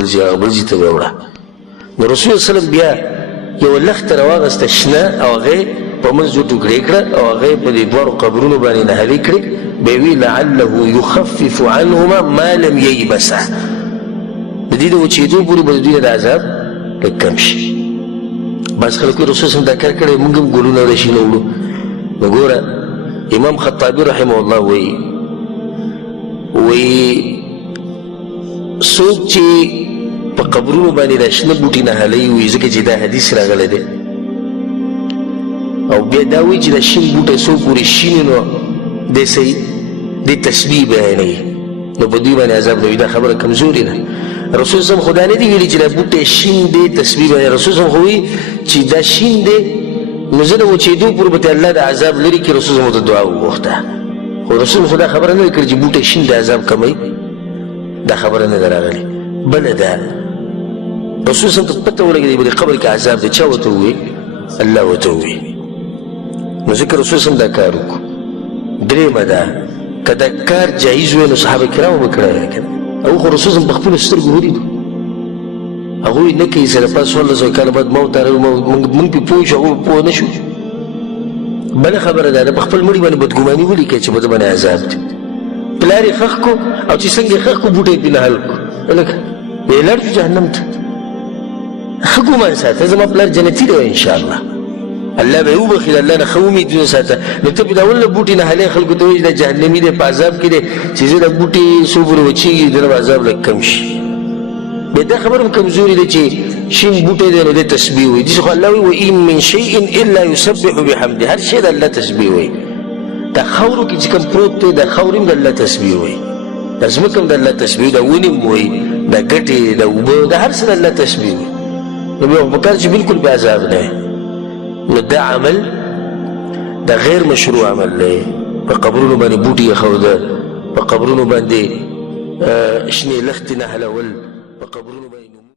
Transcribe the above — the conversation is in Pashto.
بل ځای ته به وړه. نو رسول وسلم بیا یوه لښته راواغسته شنه او هغه یې په منځ دوه ټوکړې کړه او هغه یې په دې دواړو قبرونو باندې نهلې کړې. بیا یې وی لعله یخفف عنهما ما لم ییبسه، د دې د وچېدو پورې به د دوی نه د عذاب لږ کم شي. بعض خلکو رسول وسلم دا کار کړی موږ هم ګلونه وړه شي نه وړو. نو ګوره امام خطابي رحمه الله وایي څوک چې په قبرونو باندې دا شنه بوټي نهلی وي ځکه چې دا حدیث راغلی دی او بیا دا وایي چې دا شین بوټی څوک ورې شین نو دی صحیح دی تسبیح بیانوي نو په دوی باندې عذاب نه وي. دا خبره کمزوري ده. رسول صلی خدا نه دی ویلي چې دا بوټی شین دی تسبیح بیانوي. رسول صلی وایي چې دا شین دی نو زه د وچېدو پورې به ته الله د عذاب لرې کړي. رسول صلی ته دعا وغوښته خو رسول خدا خبره نه کړي چې بوټی شین د عذاب کموي. دا خبره نه ده راغلې. بله ده رسول صلی ته پته ولګېدې په دې قبر کې عذاب دی. چا ورته ووایي؟ الله ورته ووایي. نو ځکه رسول صلی دا کار وکړو. درېیمه ده که دا کار جایز وی نو صحابه کرامو به کړی وی که نه. هغو خو رسول صلی په خپلو سترګو ولیدو. هغوی نه کوي سره پاس 1400 کاله بعد موت موږ پې پوه شو هغوی پوه نه شو. بله خبره ده په خپل مړي باندې بدګماني ولیکئ چې په ده باندې عذاب دی. پلار یې ښخ کو او چې څنګه یې ښخ کو بوټی یې پې نهل کو لکه یې لاړ شو جهنم ته. ښه ګمان ساته زما پلار جنتي دی انشاءالله الله به یې وبخي. د الله نه ښه امیدونه ساته. نو ته پې دا ولله بوټي نهلی خلکو ته وایي چې دا جهنمي دی په عذاب کې دی چې زه دا بوټي څو پورې وچېږي د نه به عذاب لږ کم شي. بیا دا خبره هم کمزوري دی چې شین بوټی دی نو دی تسبیح وایي. داسې خو الله وایي وان من شیء الا یسبح بحمده. هر شی د الله تسبیح وایي. دا خاورو کې چې کوم پروت دی دا خاورې هم د الله تسبیح وایي. دا ځمکه هم د الله تسبیح دا ونې هم وایي دا ګټې دا اوبه دا هر څه د الله تسبیح وایي. نو بیا خو پکار چې بلکل بې عذاب نه وي. نو دا عمل دا غیر مشروع عمل دی. په قبرونو باندې بوټي ایښودل، په قبرونو باندې شنې لښتې نهلول، په قبرونو باندې